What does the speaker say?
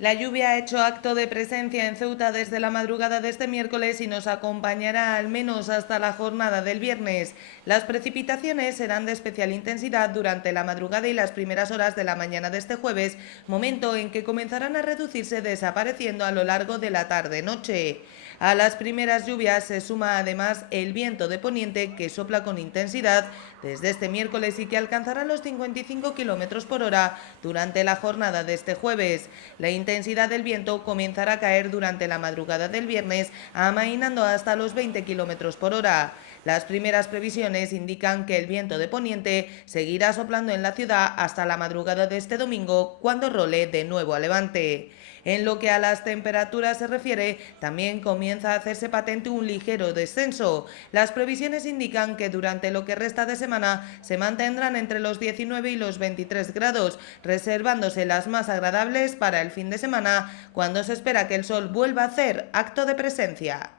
La lluvia ha hecho acto de presencia en Ceuta desde la madrugada de este miércoles y nos acompañará al menos hasta la jornada del viernes. Las precipitaciones serán de especial intensidad durante la madrugada y las primeras horas de la mañana de este jueves, momento en que comenzarán a reducirse desapareciendo a lo largo de la tarde-noche. A las primeras lluvias se suma además el viento de poniente que sopla con intensidad desde este miércoles y que alcanzará los 55 km por hora durante la jornada de este jueves. La intensidad del viento comenzará a caer durante la madrugada del viernes, amainando hasta los 20 km por hora. Las primeras previsiones indican que el viento de poniente seguirá soplando en la ciudad hasta la madrugada de este domingo, cuando role de nuevo a levante. En lo que a las temperaturas se refiere, también comienza a hacerse patente un ligero descenso. Las previsiones indican que durante lo que resta de semana se mantendrán entre los 19 y los 23 grados, reservándose las más agradables para el fin de semana, cuando se espera que el sol vuelva a hacer acto de presencia.